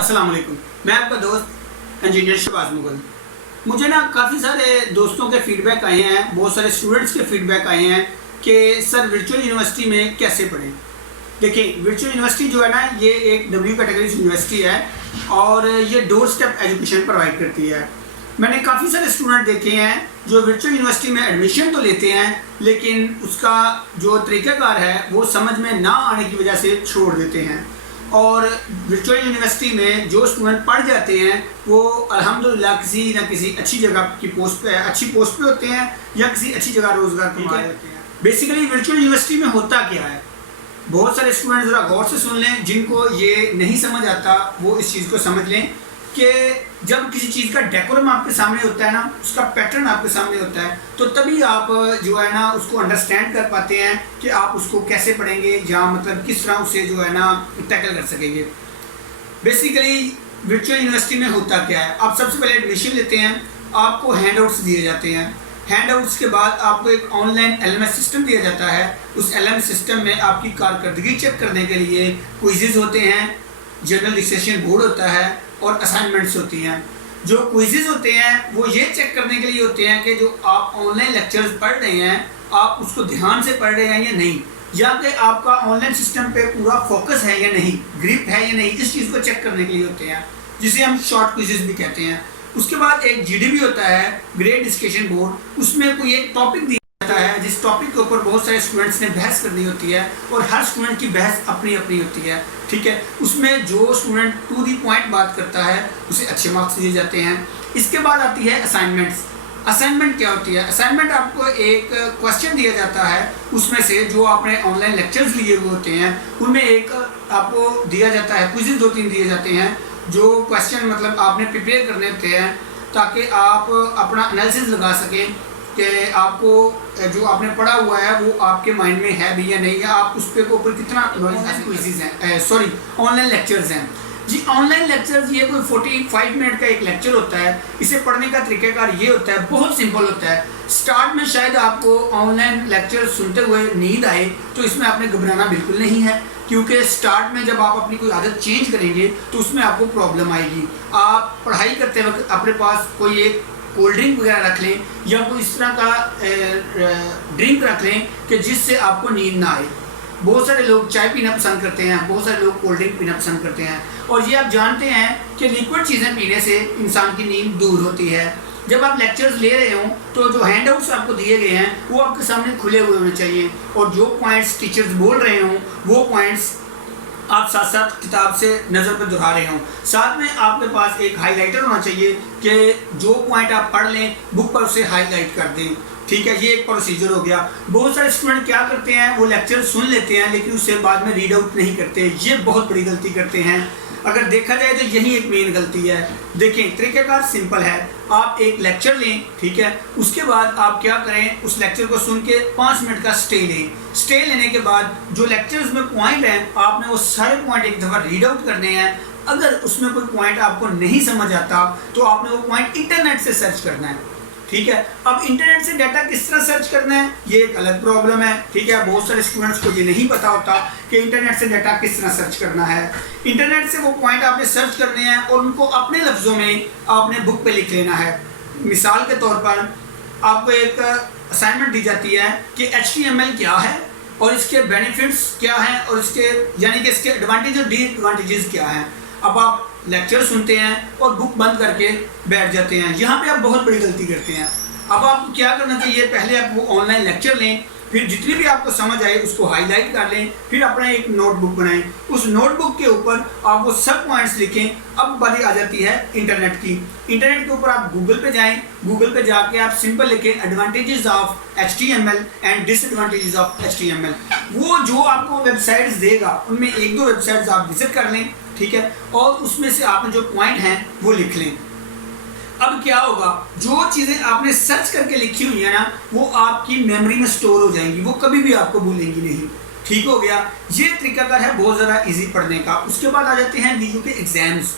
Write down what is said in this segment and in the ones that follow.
अस्सलाम वालेकुम। मैं आपका दोस्त इंजीनियर शहबाज मुगल। मुझे ना काफ़ी सारे दोस्तों के फीडबैक आए हैं, बहुत सारे स्टूडेंट्स के फीडबैक आए हैं कि सर वर्चुअल यूनिवर्सिटी में कैसे पढ़ें। देखिए, वर्चुअल यूनिवर्सिटी जो है ना, ये एक डब्ल्यू कैटेगरी यूनिवर्सिटी है और ये डोर स्टेप एजुकेशन प्रोवाइड करती है। मैंने काफ़ी सारे स्टूडेंट देखे हैं जो वर्चुअल यूनिवर्सिटी में एडमिशन तो लेते हैं, लेकिन उसका जो तरीक़ाकार है वो समझ में ना आने की वजह से छोड़ देते हैं। और वर्चुअल यूनिवर्सिटी में जो स्टूडेंट पढ़ जाते हैं वो अल्हम्दुलिल्लाह किसी न किसी अच्छी जगह की पोस्ट पे, अच्छी पोस्ट पे होते हैं या किसी अच्छी जगह रोज़गार कमा लेते हैं। बेसिकली वर्चुअल यूनिवर्सिटी में होता क्या है, बहुत सारे स्टूडेंट ज़रा गौर से सुन लें। जिनको ये नहीं समझ आता वो इस चीज़ को समझ लें कि जब किसी चीज़ का डेकोरम आपके सामने होता है ना, उसका पैटर्न आपके सामने होता है, तो तभी आप जो है ना उसको अंडरस्टैंड कर पाते हैं कि आप उसको कैसे पढ़ेंगे या मतलब किस तरह उसे जो है ना टैकल कर सकेंगे। बेसिकली वर्चुअल यूनिवर्सिटी में होता क्या है, आप सबसे पहले एडमिशन लेते हैं, आपको हैंडआउट्स दिए जाते हैं। हैंडआउट्स के बाद आपको एक ऑनलाइन LMS सिस्टम दिया जाता है। उस LMS सिस्टम में आपकी कारकर्दगी चेक करने के लिए क्विज़ेस होते हैं, जनरल डिस्कशन बोर्ड होता है और असाइनमेंट्स होती हैं। जो क्विज़ेस होते हैं वो ये चेक करने के लिए होते हैं कि जो आप ऑनलाइन लेक्चर्स पढ़ रहे हैं आप उसको ध्यान से पढ़ रहे हैं या नहीं, या कि आपका ऑनलाइन सिस्टम पे पूरा फोकस है या नहीं, ग्रिप है या नहीं, इस चीज़ को चेक करने के लिए होते हैं, जिसे हम शॉर्ट क्विज़ेस भी कहते हैं। उसके बाद एक GD भी होता है, ग्रेड डिस्कशन बोर्ड। उसमें कोई एक टॉपिक दिया जाता है जिस टॉपिक के ऊपर बहुत सारे स्टूडेंट्स ने बहस करनी होती है और हर स्टूडेंट की बहस अपनी अपनी होती है, ठीक है। उसमें जो स्टूडेंट टू दी पॉइंट बात करता है उसे अच्छे मार्क्स दिए जाते हैं। इसके बाद आती है असाइनमेंट्स। असाइनमेंट क्या होती है? असाइनमेंट आपको एक क्वेश्चन दिया जाता है, उसमें से जो आपने ऑनलाइन लेक्चर्स लिए हुए होते हैं उनमें एक आपको दिया जाता है, क्विज़ेस 2-3 दिए जाते हैं जो क्वेश्चन मतलब आपने प्रिपेयर करने होते हैं ताकि आप अपना एनालिसिस लगा सकें कि आपको जो आपने पढ़ा हुआ है वो आपके माइंड में है भी या नहीं, या आप उस पर ऊपर कितना नॉलेज। क्विज़ेस हैं, सॉरी ऑनलाइन लेक्चर्स हैं जी। ऑनलाइन लेक्चर्स ये कोई 45 मिनट का एक लेक्चर होता है। इसे पढ़ने का तरीक़ाकार ये होता है, बहुत सिंपल होता है। स्टार्ट में शायद आपको ऑनलाइन लेक्चर सुनते हुए नींद आए, तो इसमें आपने घबराना बिल्कुल नहीं है, क्योंकि स्टार्ट में जब आप अपनी कोई आदत चेंज करेंगे तो उसमें आपको प्रॉब्लम आएगी। आप पढ़ाई करते वक्त अपने पास कोई एक कोल्ड ड्रिंक वगैरह रख लें या कोई इस तरह का ड्रिंक रख लें कि जिससे आपको नींद ना आए। बहुत सारे लोग चाय पीना पसंद करते हैं, बहुत सारे लोग कोल्ड ड्रिंक पीना पसंद करते हैं, और ये आप जानते हैं कि लिक्विड चीज़ें पीने से इंसान की नींद दूर होती है। जब आप लेक्चर्स ले रहे हों तो जो हैंडआउट्स आपको दिए गए हैं वो आपके सामने खुले हुए होने चाहिए, और जो पॉइंट्स टीचर्स बोल रहे हों वो पॉइंट्स आप साथ साथ किताब से नज़र पर दोहरा रहे हों। साथ में आपके पास एक हाइलाइटर होना चाहिए कि जो पॉइंट आप पढ़ लें बुक पर उसे हाईलाइट कर दें, ठीक है। ये एक प्रोसीजर हो गया। बहुत सारे स्टूडेंट क्या करते हैं, वो लेक्चर सुन लेते हैं लेकिन उससे बाद में रीड आउट नहीं करते। ये बहुत बड़ी गलती करते हैं। अगर देखा जाए तो यही एक मेन गलती है। देखें, तरीक़ाकार सिंपल है। आप एक लेक्चर लें, ठीक है, उसके बाद आप क्या करें, उस लेक्चर को सुन के 5 मिनट का स्टे लें। स्टे लेने के बाद जो लेक्चर्स में पॉइंट हैं आपने वो सारे पॉइंट एक दफ़ा रीड आउट करने हैं। अगर उसमें कोई पॉइंट आपको नहीं समझ आता तो आपने वो पॉइंट इंटरनेट से सर्च करना है, ठीक है। अब इंटरनेट से डाटा किस तरह सर्च करना है ये एक अलग प्रॉब्लम है, ठीक है। बहुत सारे स्टूडेंट्स को ये नहीं पता होता कि इंटरनेट से डाटा किस तरह सर्च करना है। इंटरनेट से वो पॉइंट आपने सर्च करने हैं और उनको अपने लफ्ज़ों में आपने बुक पे लिख लेना है। मिसाल के तौर पर आपको एक असाइनमेंट दी जाती है कि HTML क्या है और इसके बेनिफिट्स क्या हैं और इसके यानी कि इसके एडवांटेज और डिसएडवांटेजेस क्या हैं। अब आप लेक्चर सुनते हैं और बुक बंद करके बैठ जाते हैं, यहाँ पे आप बहुत बड़ी गलती करते हैं। अब आपको क्या करना चाहिए, पहले आप वो ऑनलाइन लेक्चर लें, फिर जितनी भी आपको समझ आए उसको हाईलाइट कर लें, फिर अपना एक नोटबुक बनाएं। उस नोटबुक के ऊपर आप वो सब पॉइंट्स लिखें। अब बारी आ जाती है इंटरनेट की। इंटरनेट के ऊपर आप गूगल पे जाएं, गूगल पे जाके आप सिंपल लिखें advantages of HTML and disadvantages of HTML। वो जो आपको वेबसाइट्स देगा उनमें 1-2 वेबसाइट्स आप विजिट कर लें, ठीक है, और उसमें से आपने जो पॉइंट हैं वो लिख लें। अब क्या होगा, जो चीज़ें आपने सर्च करके लिखी हुई है ना वो आपकी मेमोरी में स्टोर हो जाएंगी, वो कभी भी आपको भूलेंगी नहीं, ठीक हो गया। ये तरीकाकार है बहुत ज़्यादा इजी पढ़ने का। उसके बाद आ जाते हैं वीडियो के एग्जाम्स।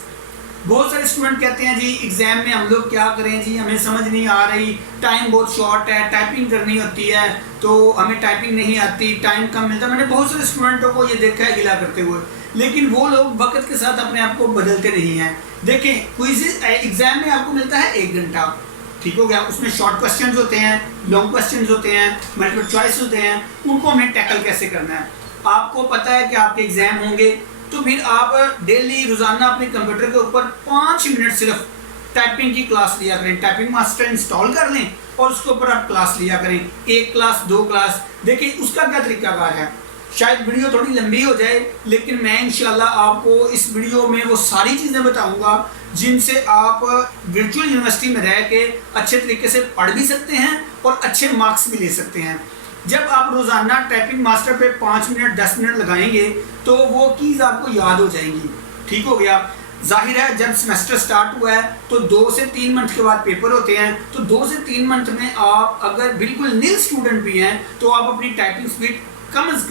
बहुत सारे स्टूडेंट कहते हैं जी एग्ज़ाम में हम लोग क्या करें जी, हमें समझ नहीं आ रही, टाइम बहुत शॉर्ट है, टाइपिंग करनी होती है तो हमें टाइपिंग नहीं आती, टाइम कम मिलता है। मैंने बहुत सारे स्टूडेंटों को ये देखा है गिला करते हुए लेकिन वो लोग वक्त के साथ अपने आप को बदलते नहीं हैं। देखें, क्विज एग्जाम में आपको मिलता है 1 घंटा, ठीक हो गया। उसमें शॉर्ट क्वेश्चंस होते हैं, लॉन्ग क्वेश्चंस होते हैं, मल्टीपल चॉइस होते हैं, उनको हमें टैकल कैसे करना है। आपको पता है कि आपके एग्जाम होंगे, तो फिर आप डेली रोजाना अपने कंप्यूटर के ऊपर 5 मिनट सिर्फ टाइपिंग की क्लास लिया करें। टाइपिंग मास्टर इंस्टॉल कर लें और उसके ऊपर आप क्लास लिया करें, 1 क्लास 2 क्लास। देखिए उसका क्या तरीकाकार है। शायद वीडियो थोड़ी लंबी हो जाए, लेकिन मैं इंशाल्लाह आपको इस वीडियो में वो सारी चीज़ें बताऊंगा जिनसे आप वर्चुअल यूनिवर्सिटी में रह के अच्छे तरीके से पढ़ भी सकते हैं और अच्छे मार्क्स भी ले सकते हैं। जब आप रोज़ाना टाइपिंग मास्टर पे 5 मिनट 10 मिनट लगाएंगे तो वो कीज़ आपको याद हो जाएंगी, ठीक हो गया। जाहिर है जब सेमेस्टर स्टार्ट हुआ है तो 2 से 3 मंथ के बाद पेपर होते हैं, तो 2 से 3 मंथ में आप अगर बिल्कुल न्यू स्टूडेंट भी हैं तो आप अपनी टाइपिंग स्पीड कम से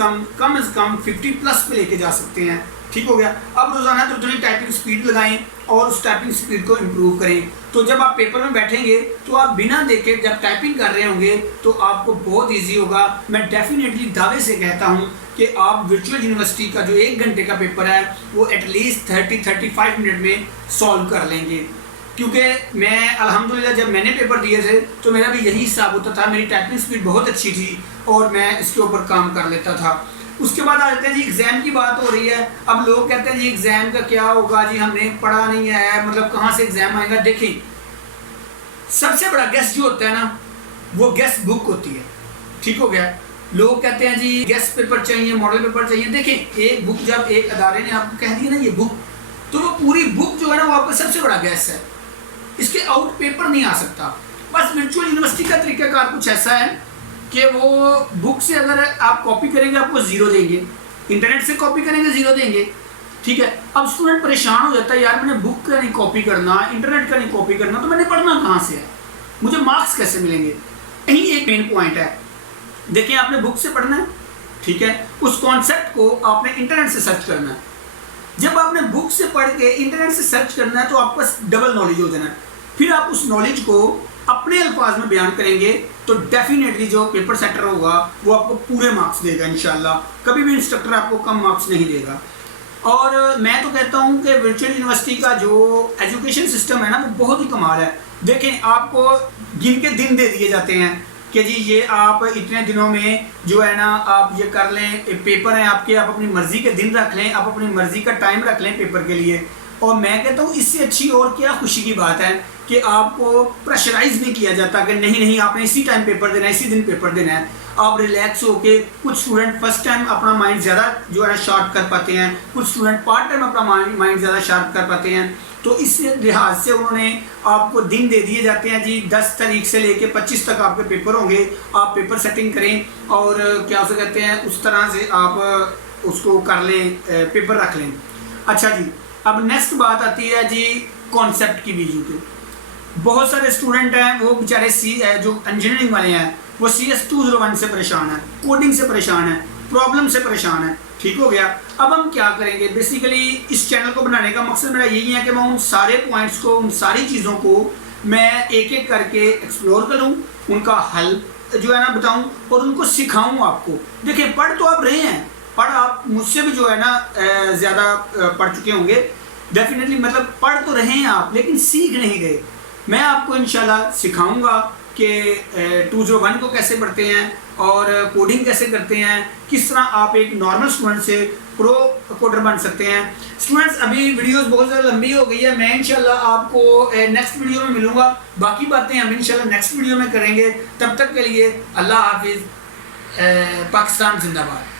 कम 50 प्लस पे लेके जा सकते हैं, ठीक हो गया। अब रोज़ाना थोड़ी टाइपिंग स्पीड लगाएं और उस टाइपिंग स्पीड को इम्प्रूव करें, तो जब आप पेपर में बैठेंगे तो आप बिना देखे जब टाइपिंग कर रहे होंगे तो आपको बहुत ईजी होगा। मैं डेफिनेटली दावे से कहता हूँ कि आप वर्चुअल यूनिवर्सिटी का जो 1 घंटे का पेपर है वो एटलीस्ट 30-35 मिनट में सॉल्व कर लेंगे। क्योंकि मैं अल्हम्दुलिल्लाह जब मैंने पेपर दिए थे तो मेरा भी यही हिसाब होता था, मेरी टाइपिंग स्पीड बहुत अच्छी थी और मैं इसके ऊपर काम कर लेता था। उसके बाद आ जाते हैं जी एग्ज़ाम की बात हो रही है। अब लोग कहते हैं जी एग्ज़ाम का क्या होगा जी, हमने पढ़ा नहीं है, मतलब कहाँ से एग्ज़ाम आएगा। देखिए सबसे बड़ा गेस्ट जो होता है ना वो गेस्ट बुक होती है, ठीक हो गया। लोग कहते हैं जी गेस्ट पेपर चाहिए, मॉडल पेपर चाहिए। देखिए एक बुक जब एक अदारे ने आपको कह दिया ना ये बुक, तो वो पूरी बुक जो है ना वो आपका सबसे बड़ा गेस्ट है, इसके आउट पेपर नहीं आ सकता। बस वर्चुअल यूनिवर्सिटी का तरीकाकार कुछ ऐसा है कि वो बुक से अगर आप कॉपी करेंगे आपको 0 देंगे, इंटरनेट से कॉपी करेंगे 0 देंगे, ठीक है। अब स्टूडेंट परेशान हो जाता है, यार मैंने बुक का नहीं कॉपी करना, इंटरनेट का नहीं कॉपी करना, तो मैंने पढ़ना कहाँ से है, मुझे मार्क्स कैसे मिलेंगे। यही एक मेन पॉइंट है। देखिए आपने बुक से पढ़ना है, ठीक है, उस कॉन्सेप्ट को आपने इंटरनेट से सर्च करना है। जब आपने बुक से पढ़ के इंटरनेट से सर्च करना है तो आपको डबल नॉलेज हो जाना है। फिर आप उस नॉलेज को अपने अल्फाज में बयान करेंगे तो डेफिनेटली जो पेपर सेटर होगा वो आपको पूरे मार्क्स देगा इंशाल्लाह। कभी भी इंस्ट्रक्टर आपको कम मार्क्स नहीं देगा। और मैं तो कहता हूँ कि वर्चुअल यूनिवर्सिटी का जो एजुकेशन सिस्टम है ना वो बहुत ही कमाल है। देखें आपको गिन के दिन दे दिए जाते हैं कि जी ये आप इतने दिनों में जो है ना आप ये कर लें, पेपर हैं आपके, आप अपनी मर्ज़ी के दिन रख लें, आप अपनी मर्ज़ी का टाइम रख लें पेपर के लिए। और मैं कहता हूँ इससे अच्छी और क्या खुशी की बात है कि आपको प्रेशराइज नहीं किया जाता कि नहीं आपने इसी टाइम पेपर देना है, इसी दिन पेपर देना है। आप रिलैक्स होके, कुछ स्टूडेंट फर्स्ट टाइम अपना माइंड ज़्यादा जो है शार्प कर पाते हैं, कुछ स्टूडेंट पार्ट टाइम अपना माइंड ज़्यादा शार्प कर पाते हैं। तो इस लिहाज से उन्होंने आपको दिन दे दिए जाते हैं जी 10 तारीख से लेके 25 तक आपके पेपर होंगे, आप पेपर सेटिंग करें और क्या उसे कहते हैं उस तरह से आप उसको कर लें, पेपर रख लें। अच्छा जी, अब नेक्स्ट बात आती है जी कॉन्सेप्ट की वीडियो पे। बहुत सारे स्टूडेंट हैं वो बेचारे जो इंजीनियरिंग वाले हैं वो CS 201 से परेशान है, कोडिंग से परेशान है, प्रॉब्लम से परेशान है, ठीक हो गया। अब हम क्या करेंगे, बेसिकली इस चैनल को बनाने का मकसद मेरा यही है कि मैं उन सारे पॉइंट्स को, उन सारी चीज़ों को मैं एक एक करके एक्सप्लोर करूं, उनका हल जो है ना बताऊं और उनको सिखाऊं आपको। देखिए पढ़ तो आप रहे हैं, पढ़ आप मुझसे भी जो है ना ज़्यादा पढ़ चुके होंगे डेफिनेटली, मतलब पढ़ तो रहे हैं आप लेकिन सीख नहीं गए। मैं आपको इंशाल्लाह सिखाऊंगा कि 201 को कैसे पढ़ते हैं और कोडिंग कैसे करते हैं, किस तरह आप एक नॉर्मल स्टूडेंट से प्रो कोडर बन सकते हैं। स्टूडेंट्स अभी वीडियोस बहुत ज़्यादा लंबी हो गई है, मैं इंशाल्लाह आपको नेक्स्ट वीडियो में मिलूँगा। बाकी बातें हम इंशाल्लाह नेक्स्ट वीडियो में करेंगे। तब तक के लिए अल्लाह हाफिज़, पाकिस्तान जिंदाबाद।